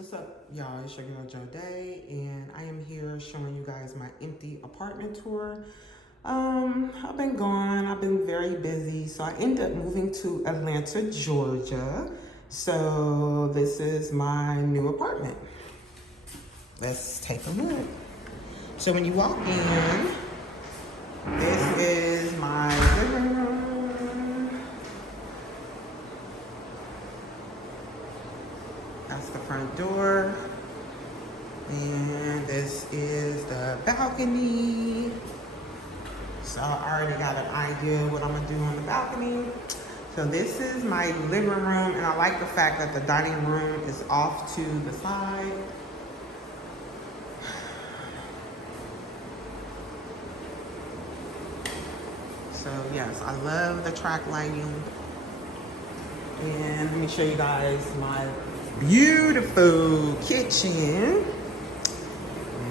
What's up, y'all? It's your girl Joe Day, and I am here showing you guys my empty apartment tour. I've been gone. I've been very busy, so I ended up moving to Atlanta, Georgia. So this is my new apartment. Let's take a look. So when you walk in, this is my living room. That's the front door. And this is the balcony. So I already got an idea what I'm gonna do on the balcony. So this is my living room, and I like the fact that the dining room is off to the side. So yes, I love the track lighting. And let me show you guys my beautiful kitchen.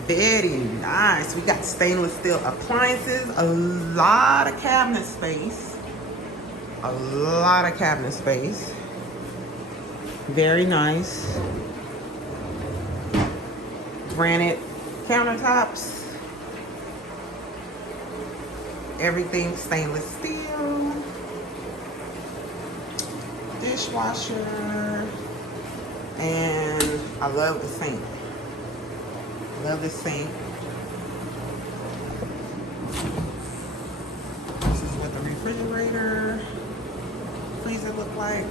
Very nice. We got stainless steel appliances, a lot of cabinet space. A lot of cabinet space. Very nice. Granite countertops. Everything stainless steel. Dishwasher. And I love the sink. Love this sink. This is what the refrigerator, freezer look like.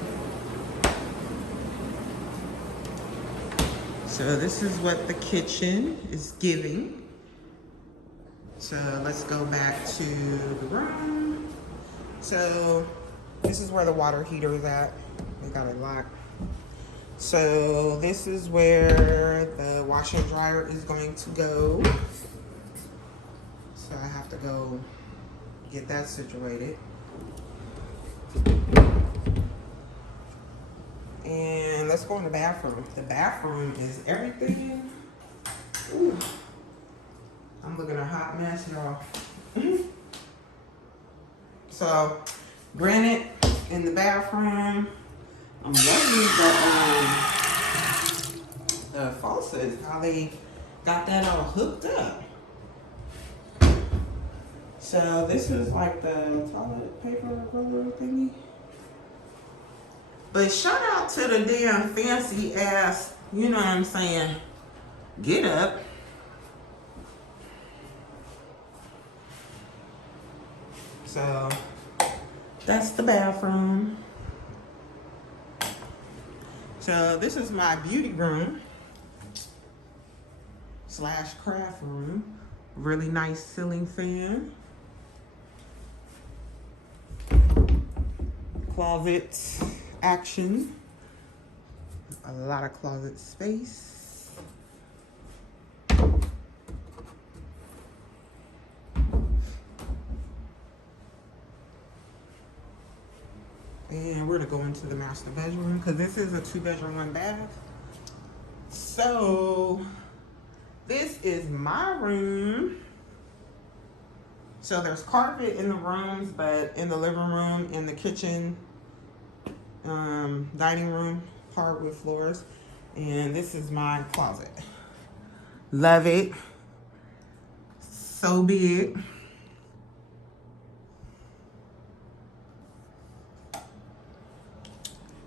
So this is what the kitchen is giving. So let's go back to the room. So this is where the water heater is at. They got it locked. So this is where the washer and dryer is going to go. So I have to go get that situated. And let's go in the bathroom. The bathroom is everything. Ooh. I'm looking at a hot mess, y'all. So, granite in the bathroom. I'm loving the faucets, how they got that all hooked up. So this is like the toilet paper roller thingy. But shout out to the damn fancy ass, you know what I'm saying, get up. So that's the bathroom. So this is my beauty room / craft room. Really nice ceiling fan. Closet action. A lot of closet space. And we're gonna go into the master bedroom because this is a 2-bedroom, 1 bath. So this is my room. So there's carpet in the rooms, but in the living room, in the kitchen, dining room, hardwood floors. And this is my closet. Love it. So big.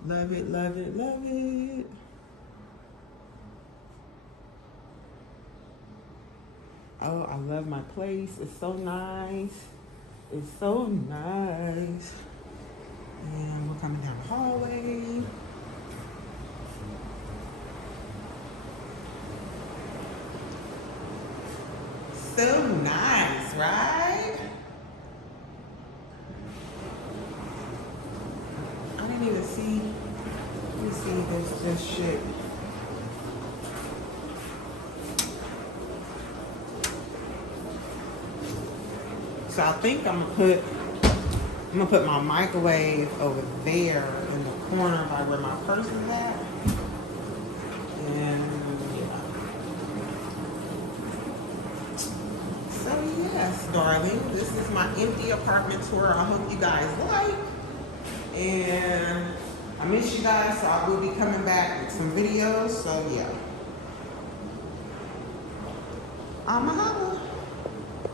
Love it, love it, love it. Oh, I love my place. It's so nice. It's so nice. And we're coming down the hallway. So nice, right? I didn't even see. Let me see this shit. So I think I'm gonna put my microwave over there in the corner by where my purse is at. And yeah. So yes, darling, this is my empty apartment tour. I hope you guys like. And I miss you guys, so I will be coming back with some videos. So yeah, I'm a holla.